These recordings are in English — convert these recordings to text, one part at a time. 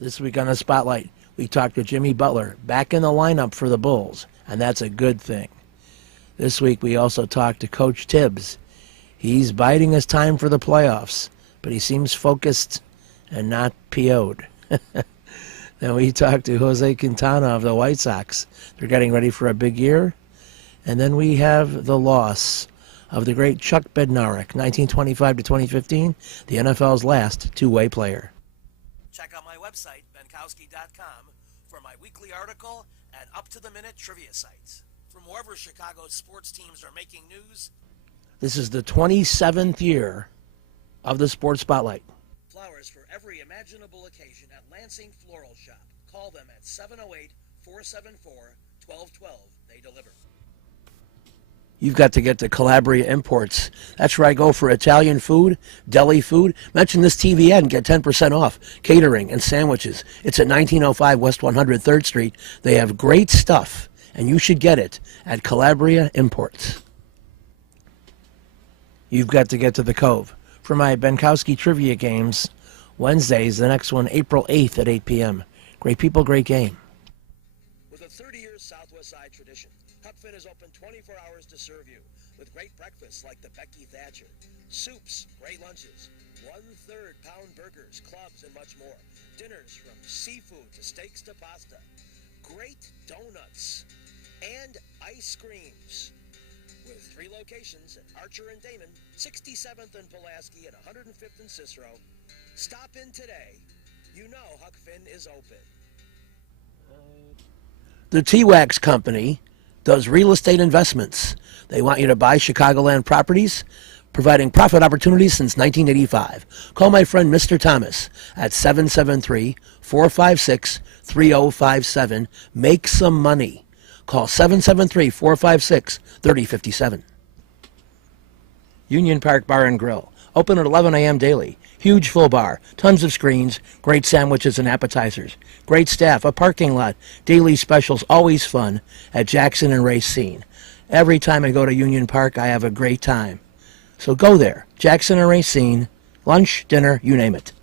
This week on the Spotlight, we talked to Jimmy Butler, back in the lineup for the Bulls, and that's a good thing. This week we also talked to Coach Tibbs. He's biding his time for the playoffs, but he seems focused and not PO'd. Then we talked to Jose Quintana of the White Sox. They're getting ready for a big year. And then we have the loss of the great Chuck Bednarik, 1925 to 2015, the NFL's last two-way player. Check out my website, benkowski.com, for my weekly article and up-to-the-minute trivia sites. From wherever Chicago's sports teams are making news. This is the 27th year of the Sports Spotlight. Flowers for every imaginable occasion at Lansing Floral Shop. Call them at 708-474-1212. They deliver. You've got to get to Calabria Imports. That's where I go for Italian food, deli food. Mention this TV ad and get 10% off. Catering and sandwiches. It's at 1905 West 103rd Street. They have great stuff, and you should get it at Calabria Imports. You've got to get to the Cove. For my Benkowski trivia games, Wednesdays, the next one, April 8th at 8 p.m. Great people, great game. With a 30-year Southwest Side tradition, Huckfin is open 24 hours to serve you with great breakfasts like the Becky Thatcher, soups, great lunches, 1/3 pound burgers, clubs, and much more. Dinners from seafood to steaks to pasta, great donuts, and ice creams. With 3 locations at Archer and Damon, 67th and Pulaski, and 105th and Cicero. Stop in today. You know Huckfin is open. The T-Wax Company does real estate investments. They want you to buy Chicagoland properties, providing profit opportunities since 1985. Call my friend Mr. Thomas at 773-456-3057. Make some money. Call 773-456-3057. Union Park Bar and Grill. Open at 11 a.m. daily. Huge full bar, tons of screens, great sandwiches and appetizers, great staff, a parking lot, daily specials, always fun at Jackson and Racine. Every time I go to Union Park, I have a great time. So go there, Jackson and Racine, lunch, dinner, you name it.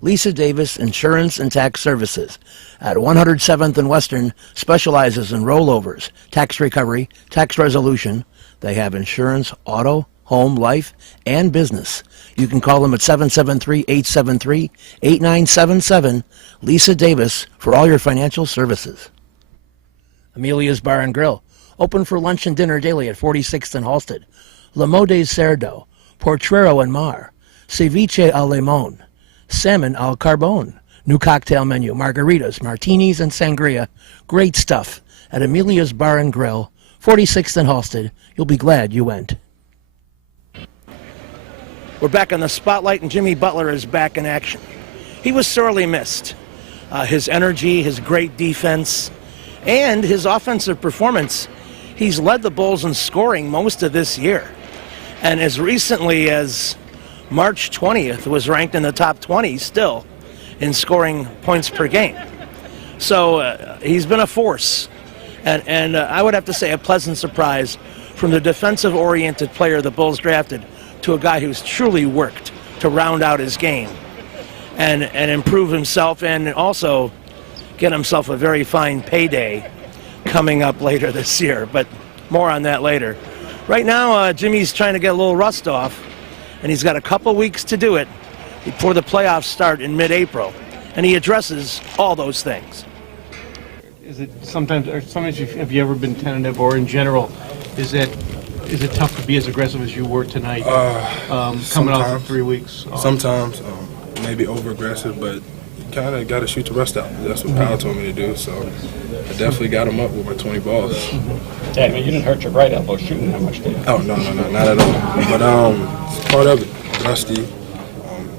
Lisa Davis Insurance and Tax Services at 107th and Western specializes in rollovers, tax recovery, tax resolution. They have insurance, auto, home, life, and business. You can call them at 773-873-8977. Lisa Davis for all your financial services. Amelia's Bar and Grill. Open for lunch and dinner daily at 46th and Halsted. Le Mode's Cerdo. Portrero and Mar. Ceviche al Limon. Salmon al Carbone. New cocktail menu. Margaritas, martinis, and sangria. Great stuff at Amelia's Bar and Grill. 46th and Halsted. You'll be glad you went. We're back on the Spotlight, and Jimmy Butler is back in action. He was sorely missed. His energy, his great defense, and his offensive performance. He's led the Bulls in scoring most of this year. And as recently as March 20th was ranked in the top 20 still in scoring points per game. So he's been a force. And I would have to say a pleasant surprise from the defensive-oriented player the Bulls drafted to a guy who's truly worked to round out his game and improve himself and also get himself a very fine payday coming up later this year. But more on that later. Right now, Jimmy's trying to get a little rust off, and he's got a couple weeks to do it before the playoffs start in mid-April. And he addresses all those things. Is it sometimes have you ever been tentative, or in general, is it tough to be as aggressive as you were tonight, coming off of 3 weeks? Sometimes, maybe over-aggressive, but you kind of got to shoot the rust out. That's what Powell told me to do, so I definitely got him up with my 20 balls. Yeah, I mean, you didn't hurt your right elbow shooting that much, did you? Oh, no, not at all. But it's part of it. Rusty,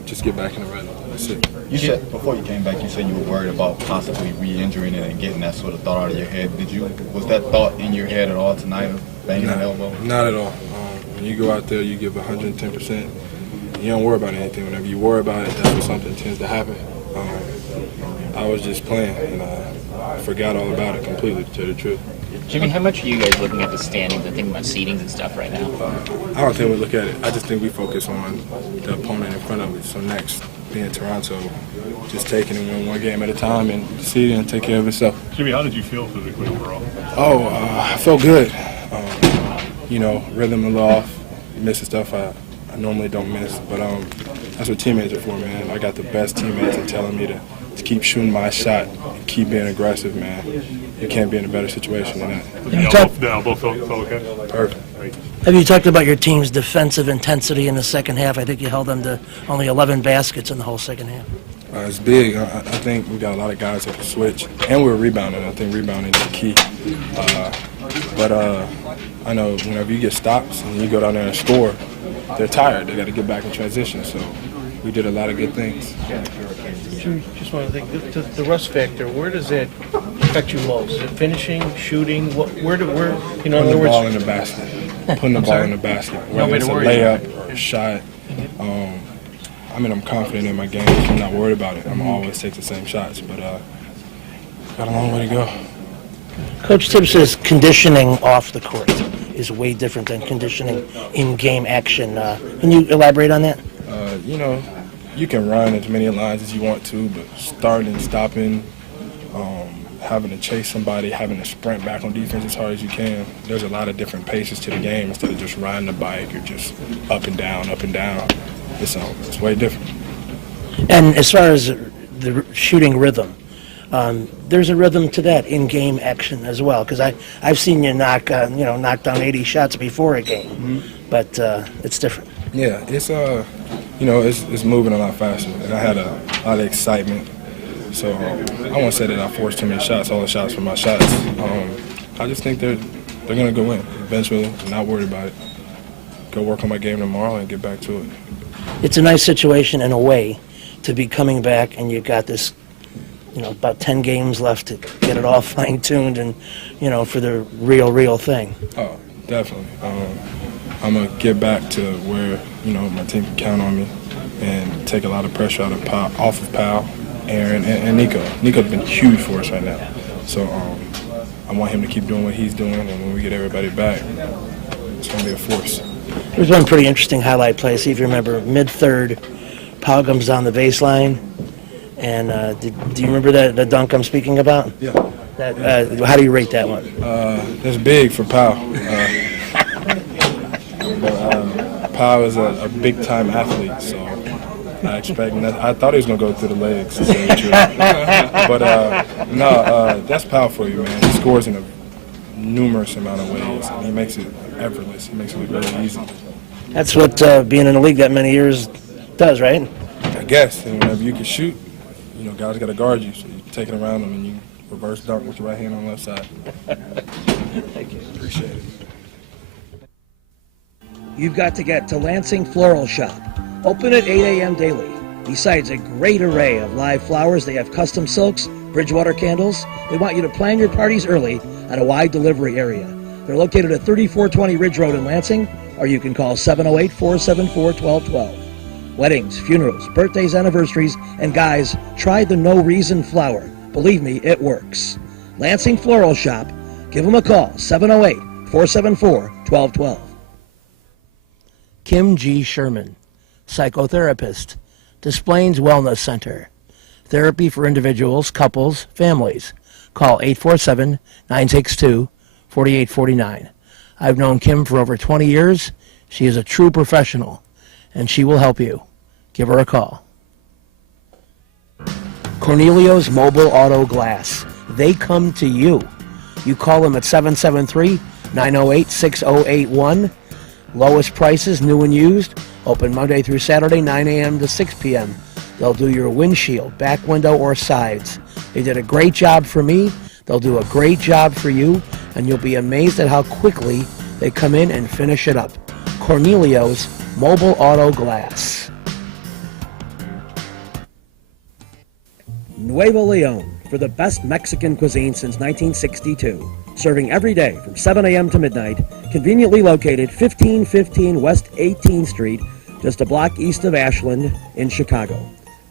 just get back in the rhythm. That's it. You said before you came back, you said you were worried about possibly re-injuring it and getting that sort of thought out of your head. Was that thought in your head at all tonight of banging the elbow? Not at all. When you go out there, you give 110%. You don't worry about anything. Whenever you worry about it, that's when something tends to happen. I was just playing, and I forgot all about it completely, to tell the truth. Jimmy, how much are you guys looking at the standings and thinking about seedings and stuff right now? I don't think we look at it. I just think we focus on the opponent in front of us. So next, being Toronto, just taking it one game at a time and the seeding and take care of itself. Jimmy, how did you feel physically overall? I felt good. Rhythm a little off, missing stuff I normally don't miss, but that's what teammates are for, man. I got the best teammates that telling me to keep shooting my shot and keep being aggressive, man. You can't be in a better situation than that. The elbow felt okay? Perfect. Have you talked about your team's defensive intensity in the second half? I think you held them to only 11 baskets in the whole second half. It's big. I think we got a lot of guys that can switch, and we're rebounding. I think rebounding is the key. But I know whenever you get stops and you go down there and score, they're tired. They got to get back in transition. So we did a lot of good things. Just want to think, the rust factor, where does that affect you most? Is it finishing, shooting? In other Putting the words, ball in the basket. Putting the ball in the basket. No way Whether it's to a worry layup or a shot. I'm confident in my game. I'm not worried about it. I'm always take the same shots, but got a long way to go. Coach Tibbs says conditioning off the court is way different than conditioning in game action. Can you elaborate on that? You can run as many lines as you want to, but starting, stopping, having to chase somebody, having to sprint back on defense as hard as you can. There's a lot of different paces to the game instead of just riding the bike or just up and down, up and down. It's way different. And as far as the shooting rhythm, there's a rhythm to that in game action as well. Because I've seen you knock down 80 shots before a game, but it's different. Yeah, it's moving a lot faster, and I had a lot of excitement. So I won't say that I forced too many shots. All the shots were my shots. I just think they're gonna go in eventually. I'm not worried about it. Go work on my game tomorrow and get back to it. It's a nice situation in a way to be coming back, and you got this, about 10 games left to get it all fine-tuned and, for the real thing. Oh, definitely. I'm going to get back to where, my team can count on me and take a lot of pressure off of Powell, Aaron, and Nico. Nico's been huge for us right now. So I want him to keep doing what he's doing, and when we get everybody back, it's going to be a force. There's one pretty interesting highlight play. See if you remember, mid-third, Powell comes down the baseline, and do you remember the dunk I'm speaking about? Yeah. How do you rate that one? That's big for Powell. Powell is a big-time athlete, so I expect that. I thought he was going to go through the legs, to say the truth. But that's Powell for you, man. He scores in a numerous amount of ways, and he makes it effortless. He makes it look really easy. That's what being in the league that many years does, right? I guess. And whenever you can shoot, guys got to guard you, so you take it around them and you reverse dunk with your right hand on the left side. Thank you. Appreciate it. You've got to get to Lansing Floral Shop. Open at 8 a.m. daily. Besides a great array of live flowers, they have custom silks, Bridgewater candles. They want you to plan your parties early at a wide delivery area. They're located at 3420 Ridge Road in Lansing, or you can call 708-474-1212. Weddings, funerals, birthdays, anniversaries, and guys, try the No Reason flower. Believe me, it works. Lansing Floral Shop. Give them a call, 708-474-1212. Kim G. Sherman, psychotherapist, Des Plaines Wellness Center. Therapy for individuals, couples, families. Call 847-962-4849. I've known Kim for over 20 years. She is a true professional, and she will help you. Give her a call. Cornelio's Mobile Auto Glass. They come to you. You call them at 773-908-6081. Lowest prices, new and used. Open Monday through Saturday, 9 a.m. to 6 p.m. They'll do your windshield, back window, or sides. They did a great job for me. They'll do a great job for you, and you'll be amazed at how quickly they come in and finish it up. Cornelio's Mobile Auto Glass. Nuevo Leon, for the best Mexican cuisine since 1962. Serving every day from 7 a.m. to midnight, conveniently located 1515 West 18th Street, just a block east of Ashland in Chicago.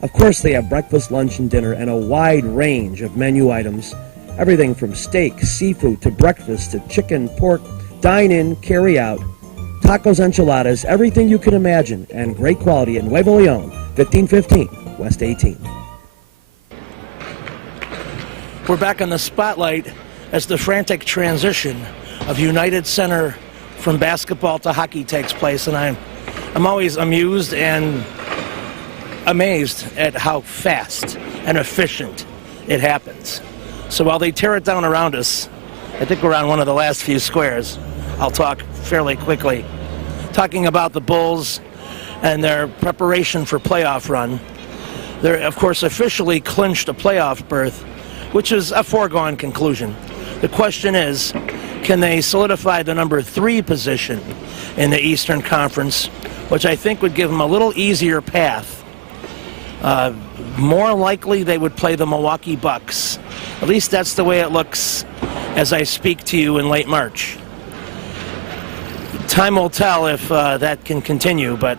Of course, they have breakfast, lunch, and dinner, and a wide range of menu items. Everything from steak, seafood, to breakfast, to chicken, pork, dine-in, carry-out, tacos, enchiladas, everything you can imagine, and great quality at Nuevo Leon, 1515 West 18. We're back in the spotlight as the frantic transition of United Center from basketball to hockey takes place, and I'm always amused and amazed at how fast and efficient it happens. So while they tear it down around us, I think we're on one of the last few squares. I'll talk fairly quickly. Talking about the Bulls and their preparation for playoff run. They're, of course, officially clinched a playoff berth, which is a foregone conclusion. The question is, can they solidify the number 3 position in the Eastern Conference, which I think would give them a little easier path. More likely they would play the Milwaukee Bucks. At least that's the way it looks as I speak to you in late March. Time will tell if that can continue, but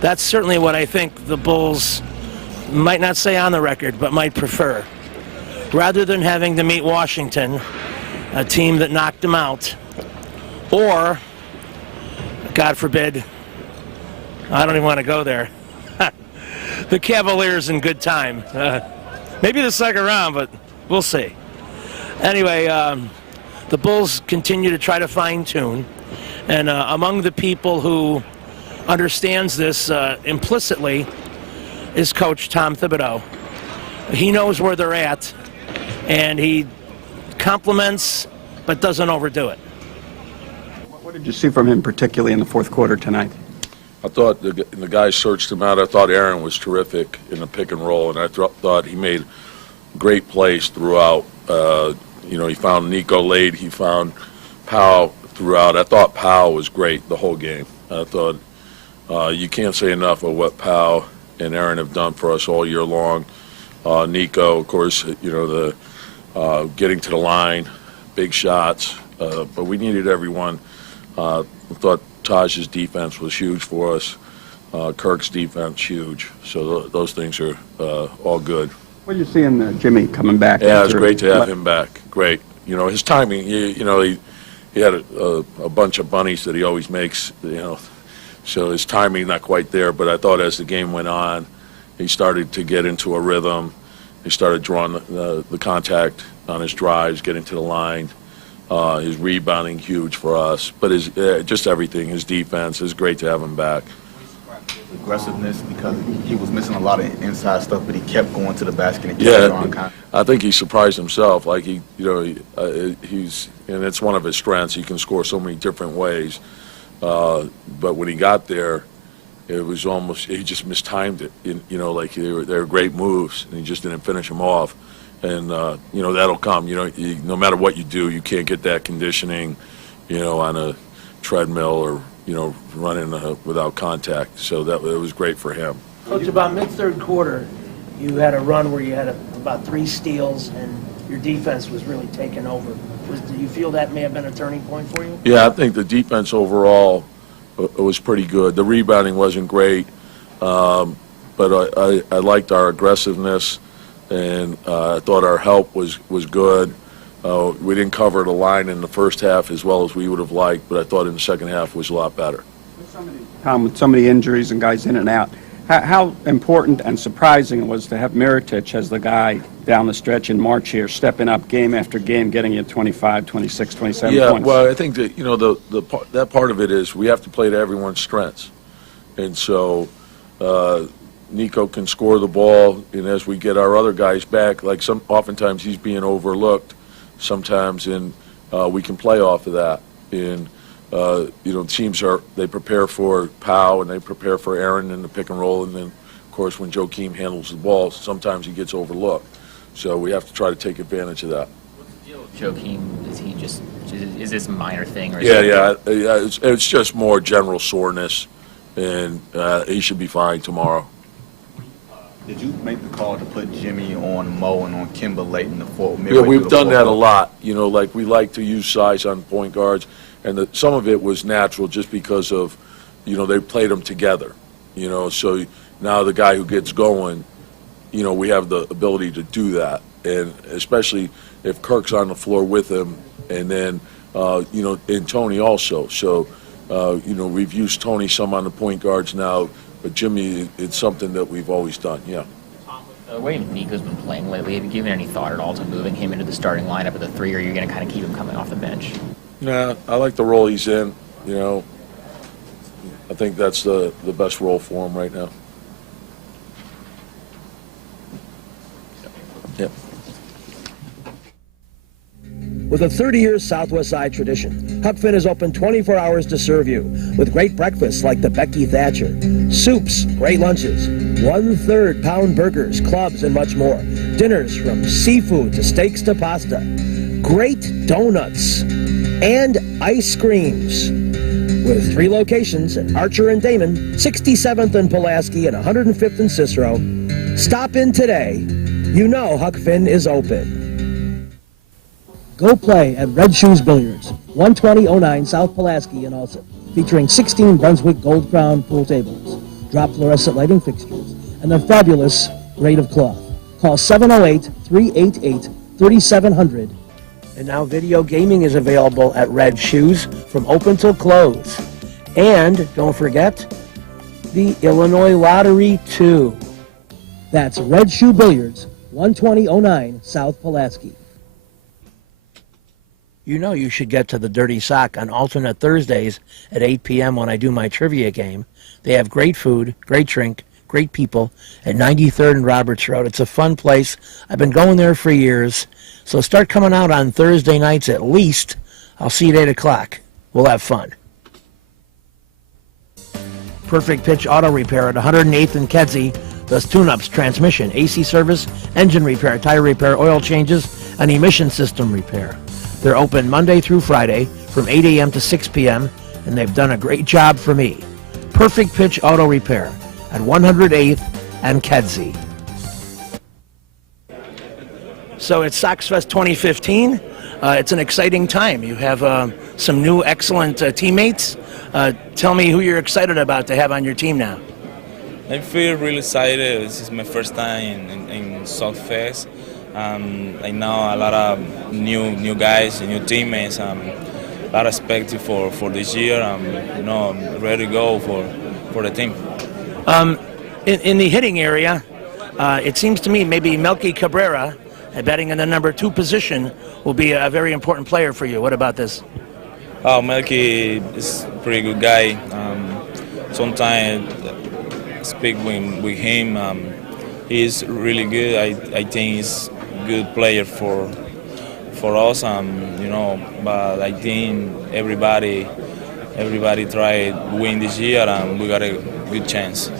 that's certainly what I think the Bulls might not say on the record, but might prefer. Rather than having to meet Washington, a team that knocked them out, or, God forbid, I don't even want to go there, the Cavaliers in good time. Maybe the second round, but we'll see. Anyway, the Bulls continue to try to fine-tune, and among the people who understands this implicitly is Coach Tom Thibodeau. He knows where they're at, and he compliments but doesn't overdo it. What did you see from him, particularly in the fourth quarter tonight? I thought the guys searched him out. I thought Aaron was terrific in the pick and roll, and I thought he made great plays throughout. He found Nico late. He found Powell throughout. I thought Powell was great the whole game. I thought you can't say enough of what Powell and Aaron have done for us all year long. Nico, of course, the getting to the line, big shots, but we needed everyone. I thought Taj's defense was huge for us. Kirk's defense, huge. So those things are all good. What did you see in Jimmy coming back? Yeah, it was great to have him back. Great. His timing, he had a bunch of bunnies that he always makes, so his timing not quite there, but I thought as the game went on, he started to get into a rhythm. He started drawing the contact on his drives, getting to the line. His rebounding, huge for us. But just everything, his defense, is great to have him back. Aggressiveness, because he was missing a lot of inside stuff, but he kept going to the basket and kept drawing contact. I think he surprised himself. Like he's, and it's one of his strengths. He can score so many different ways. But when he got there, it was almost, he just mistimed it. Like they were great moves, and he just didn't finish them off. And, that'll come. No matter what you do, you can't get that conditioning, on a treadmill or, running without contact. So it was great for him. Coach, about mid-third quarter, you had a run where you had about 3 steals, and your defense was really taken over. Do you feel that may have been a turning point for you? Yeah, I think the defense overall was pretty good. The rebounding wasn't great, but I liked our aggressiveness, and I thought our help was good. We didn't cover the line in the first half as well as we would have liked, but I thought in the second half was a lot better. Tom, with so many injuries and guys in and out, how important and surprising it was to have Mirotic as the guy down the stretch in March here, stepping up game after game, getting you 25, 26, 27 yeah, points. Well, I think that, that part of it is we have to play to everyone's strengths. And so Nico can score the ball, and as we get our other guys back, oftentimes he's being overlooked sometimes, and we can play off of that. And teams they prepare for Powell and they prepare for Aaron in the pick and roll, and then of course when Joakim handles the ball, sometimes he gets overlooked. So we have to try to take advantage of that. What's the deal with Joakim? Is this a minor thing? Or It's just more general soreness, and he should be fine tomorrow. Did you make the call to put Jimmy on Mo and on Kimba late in the fourth? Yeah, we've done that a lot. We like to use size on point guards, and some of it was natural just because of, they played them together. So now the guy who gets going, we have the ability to do that, and especially if Kirk's on the floor with him, and then and Tony also. So we've used Tony some on the point guards now. But Jimmy, it's something that we've always done, yeah. The way Nico's been playing lately, have you given any thought at all to moving him into the starting lineup at the 3, or are you going to kind of keep him coming off the bench? Nah, I like the role he's in, you know. I think that's the best role for him right now. Yep. With a 30-year Southwest Side tradition, Huck Finn is open 24 hours to serve you with great breakfasts like the Becky Thatcher, soups, great lunches, 1/3 pound burgers, clubs, and much more. Dinners from seafood to steaks to pasta, great donuts, and ice creams. With 3 locations at Archer and Damon, 67th and Pulaski, and 105th and Cicero. Stop in today. You know Huck Finn is open. Go play at Red Shoes Billiards, 12009 South Pulaski in Alsip, featuring 16 Brunswick Gold Crown pool tables, drop fluorescent lighting fixtures, and the fabulous Raid of Cloth. Call 708-388-3700. And now video gaming is available at Red Shoes from open till close. And don't forget, the Illinois Lottery, too. That's Red Shoe Billiards, 12009 South Pulaski. You know you should get to the Dirty Sock on alternate Thursdays at 8 p.m. when I do my trivia game. They have great food, great drink, great people at 93rd and Roberts Road. It's a fun place. I've been going there for years. So start coming out on Thursday nights at least. I'll see you at 8 o'clock. We'll have fun. Perfect Pitch Auto Repair at 108th and Kedzie does tune-ups, transmission, AC service, engine repair, tire repair, oil changes, and emission system repair. They're open Monday through Friday from 8 a.m. to 6 p.m., and they've done a great job for me. Perfect Pitch Auto Repair at 108th and Kedzie. So it's SoxFest 2015. It's an exciting time. You have some new excellent teammates. Tell me who you're excited about to have on your team now. I feel really excited. This is my first time in SoxFest. I know a lot of new guys, new teammates. A lot of expected for this year. I'm ready to go for the team. In the hitting area, it seems to me maybe Melky Cabrera, batting in the number 2 position, will be a very important player for you. What about this? Oh, Melky is a pretty good guy. Sometimes I speak with him. He's really good. I think he's a good player for us. But I think everybody tried to win this year, and we got a good chance.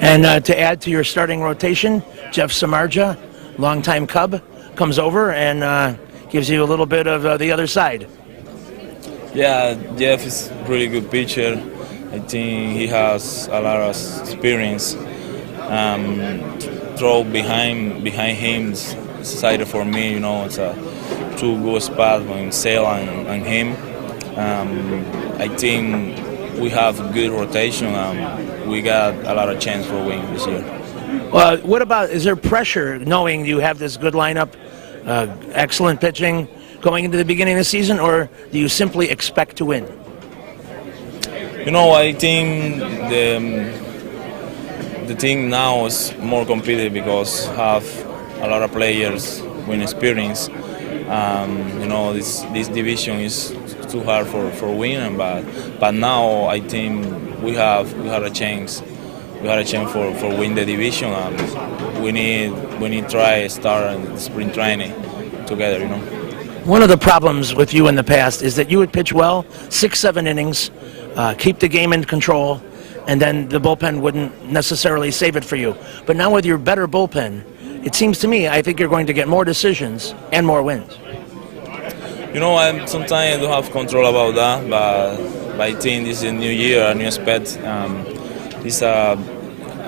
And to add to your starting rotation, Jeff Samardzija, longtime Cub, comes over and gives you a little bit of the other side. Yeah, Jeff is a really good pitcher. I think he has a lot of experience. Throw behind him is excited for me. It's a 2 good spot when Sale and him. I think we have a good rotation. We got a lot of chance for win this year. What about, is there pressure knowing you have this good lineup, excellent pitching going into the beginning of the season, or do you simply expect to win? I think the team now is more competitive because have a lot of players with experience. This division is too hard for winning, but now I think we have a chance. We had a chance for win the division. We need try start and spring training together. One of the problems with you in the past is that you would pitch well, 6-7 innings, keep the game in control, and then the bullpen wouldn't necessarily save it for you. But now with your better bullpen, it seems to me, I think you're going to get more decisions and more wins. Sometimes I don't have control about that, but I think this is a new year, a new aspect. I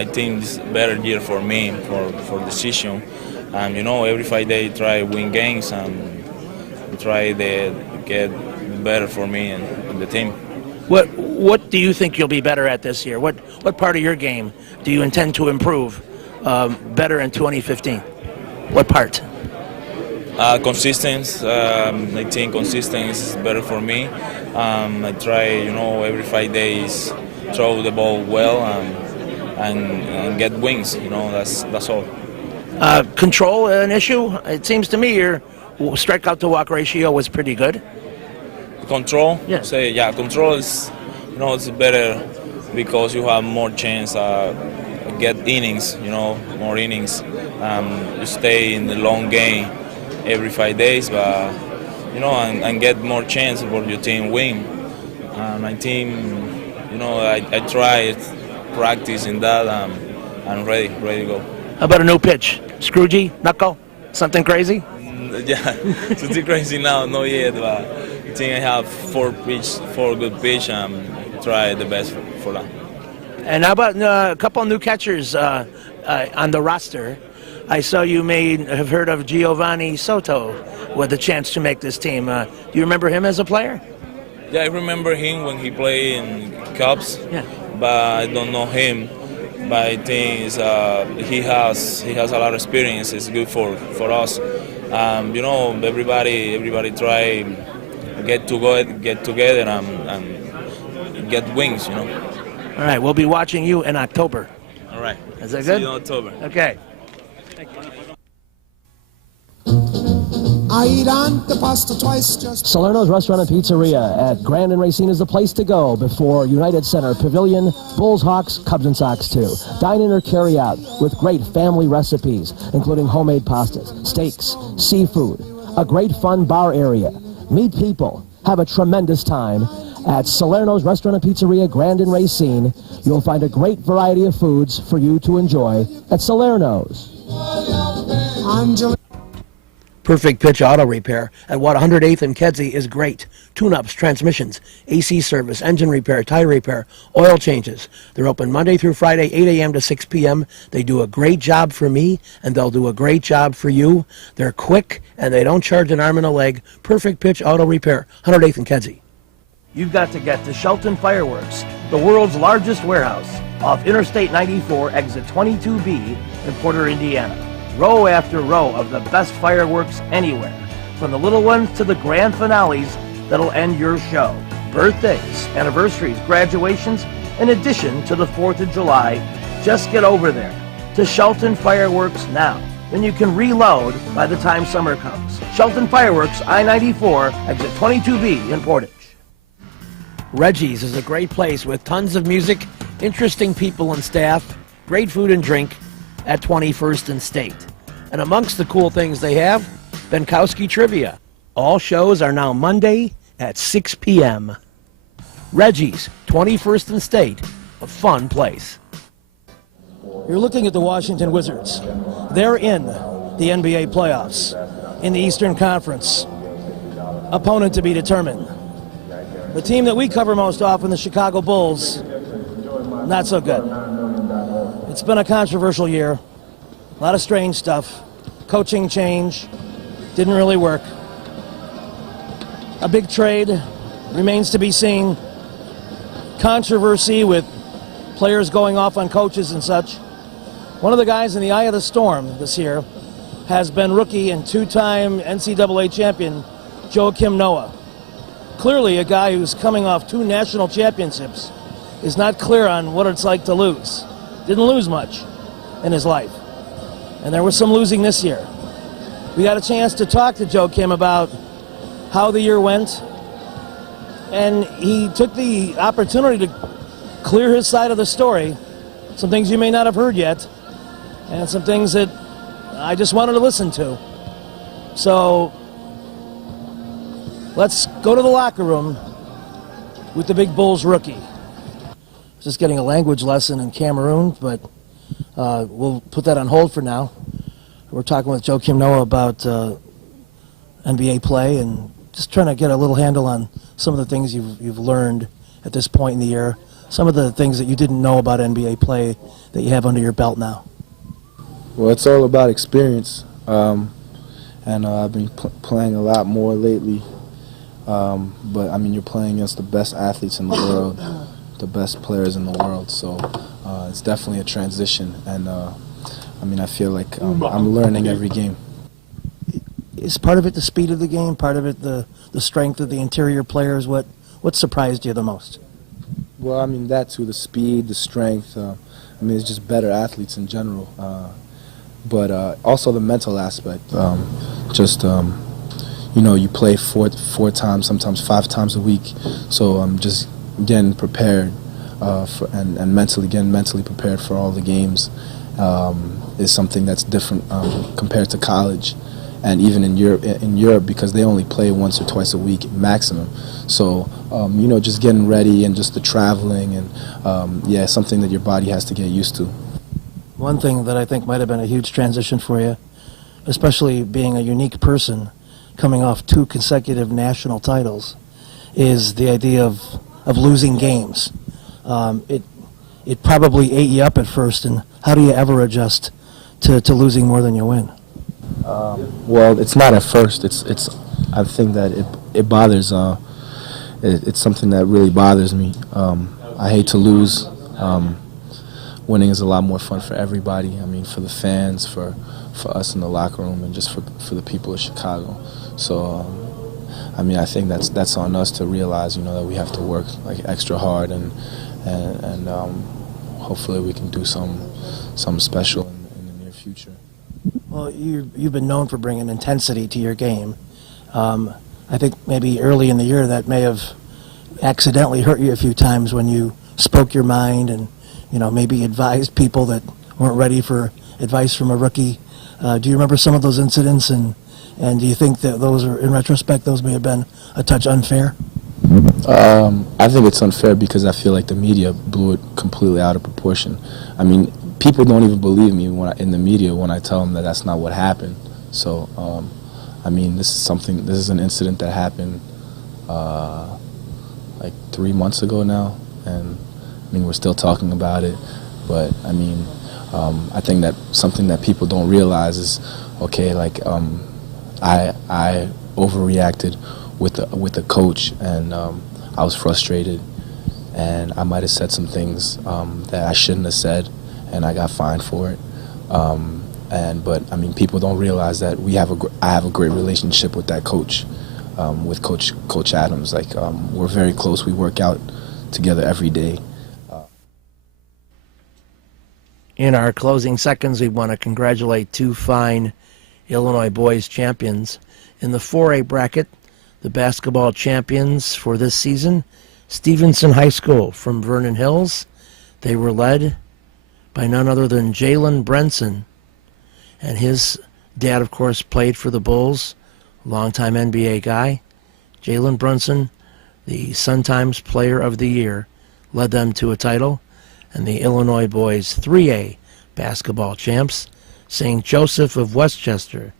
think this is a better year for me for decision. And every Friday try win games and try to get better for me and the team. What do you think you'll be better at this year? What part of your game do you intend to improve better in 2015? What part? Consistency. I think consistency is better for me. I try, every 5 days throw the ball well. and get wins. You know, that's all. Control an issue? It seems to me your strikeout to walk ratio was pretty good. Control? Yeah. Control is, you know, it's better because you have more chance get innings, you know, more innings. You stay in the long game every 5 days, but, you know, and get more chance for your team win. My team, you know, I try practice in that and ready to go. How about a new pitch? Scroogey, knuckle, something crazy? Yeah, something crazy now, not yet, but I think I have four good pitch and try the best for that. And how about a couple of new catchers on the roster? I saw you have heard of Giovanni Soto with a chance to make this team. Do you remember him as a player? Yeah, I remember him when he played in Cubs, Yeah. but I don't know him. But I think he has a lot of experience. It's good for us. You know, everybody try get together and get wins. You know. All right, we'll be watching you in October. All right. Is that See good? you in October. Okay. I eat on the pasta twice just. Salerno's Restaurant and Pizzeria at Grand and Racine is the place to go before United Center Pavilion, Bulls, Hawks, Cubs, and Sox too. Dine in or carry out with great family recipes, including homemade pastas, steaks, seafood, a great fun bar area. Meet people, have a tremendous time. At Salerno's Restaurant and Pizzeria, Grand and Racine, you'll find a great variety of foods for you to enjoy at Salerno's. Angela. Perfect Pitch Auto Repair at 108th and Kedzie is great. Tune-ups, transmissions, AC service, engine repair, tire repair, oil changes. They're open Monday through Friday, 8 a.m. to 6 p.m. They do a great job for me, and they'll do a great job for you. They're quick, and they don't charge an arm and a leg. Perfect Pitch Auto Repair, 108th and Kedzie. You've got to get to Shelton Fireworks, the world's largest warehouse, off Interstate 94, exit 22B in Porter, Indiana. Row after row of the best fireworks anywhere, from the little ones to the grand finales that'll end your show. Birthdays, anniversaries, graduations, in addition to the 4th of July. Just get over there to Shelton Fireworks now. Then you can reload by the time summer comes. Shelton Fireworks, I-94, exit 22B in Portage. Reggie's is a great place with tons of music, interesting people and staff, great food and drink at 21st and State. And amongst the cool things they have, Benkowski Trivia. All shows are now Monday at 6 p.m. Reggie's, 21st and State, a fun place. You're looking at the Washington Wizards. They're in the NBA playoffs in the Eastern Conference. Opponent to be determined. The team that we cover most often, the Chicago Bulls, not so good. It's been a controversial year. A lot of strange stuff. Coaching change. Didn't really work. A big trade remains to be seen. Controversy with players going off on coaches and such. One of the guys in the eye of the storm this year has been rookie and two-time NCAA champion Joakim Noah. Clearly a guy who's coming off 2 national championships is not clear on what it's like to lose. Didn't lose much in his life. And there was some losing this year. We got a chance to talk to Joakim about how the year went. And he took the opportunity to clear his side of the story. Some things you may not have heard yet. And some things that I just wanted to listen to. So let's go to the locker room with the Big Bulls rookie. Just getting a language lesson in Cameroon, but we'll put that on hold for now. We're talking with Joakim Noah about NBA play and just trying to get a little handle on some of the things you've learned at this point in the year, some of the things that you didn't know about NBA play that you have under your belt now. Well, it's all about experience, and I've been playing a lot more lately. But I mean, you're playing against the best athletes in the world, the best players in the world. So it's definitely a transition, and I mean, I feel like I'm learning every game. Is part of it the speed of the game? Part of it the strength of the interior players? What surprised you the most? Well, I mean, that too, the speed, the strength. I I mean, it's just better athletes in general. But also the mental aspect. You play four times, sometimes 5 times a week. So just getting prepared and getting mentally prepared for all the games is something that's different compared to college. And even in Europe, because they only play once or twice a week maximum. So, just getting ready and just the traveling and, something that your body has to get used to. One thing that I think might have been a huge transition for you, especially being a unique person coming off 2 consecutive national titles, is the idea of losing games. It probably ate you up at first, and how do you ever adjust to losing more than you win? Well, it's not at first. I think that it bothers. It's something that really bothers me. I hate to lose. Winning is a lot more fun for everybody. I mean, for the fans, for us in the locker room, and just for the people of Chicago. So, I think that's on us to realize, that we have to work extra hard and hopefully we can do something special in the near future. Well, you've been known for bringing intensity to your game. I think maybe early in the year that may have accidentally hurt you a few times when you spoke your mind and, maybe advised people that weren't ready for advice from a rookie. Do you remember some of those incidents, and do you think that those are, in retrospect, those may have been a touch unfair? I think it's unfair because I feel like the media blew it completely out of proportion. I mean, people don't even believe me in the media when I tell them that that's not what happened. So, this is an incident that happened 3 months ago now, and we're still talking about it. But I think that something that people don't realize is, I overreacted with the coach, and I was frustrated, and I might have said some things that I shouldn't have said, and I got fined for it. But people don't realize that I have a great relationship with that coach, with Coach Adams. We're very close. We work out together every day. In our closing seconds, we want to congratulate 2 fine Illinois boys champions. In the 4A bracket, the basketball champions for this season, Stevenson High School from Vernon Hills. They were led by none other than Jalen Brunson. And his dad, of course, played for the Bulls, longtime NBA guy. Jalen Brunson, the Sun-Times Player of the Year, led them to a title. And the Illinois boys 3A basketball champs, St. Joseph of Westchester,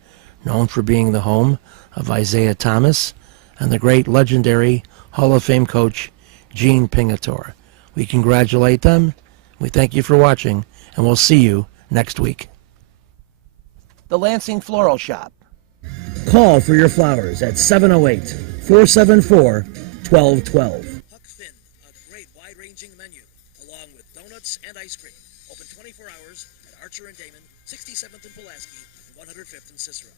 known for being the home of Isaiah Thomas and the great legendary Hall of Fame coach Gene Pingatore. We congratulate them. We thank you for watching, and we'll see you next week. The Lansing Floral Shop. Call for your flowers at 708-474-1212. Huck Finn, a great wide-ranging menu, along with donuts and ice cream. Open 24 hours at Archer and Damon, 67th and Pulaski, and 105th and Cicero.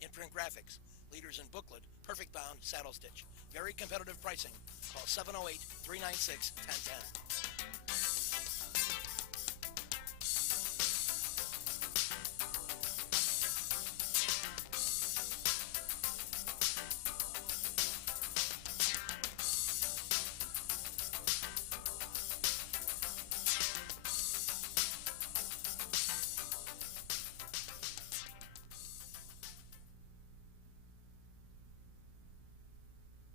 Imprint Graphics, leaders in booklet, perfect bound, saddle stitch. Very competitive pricing. Call 708-396-1010.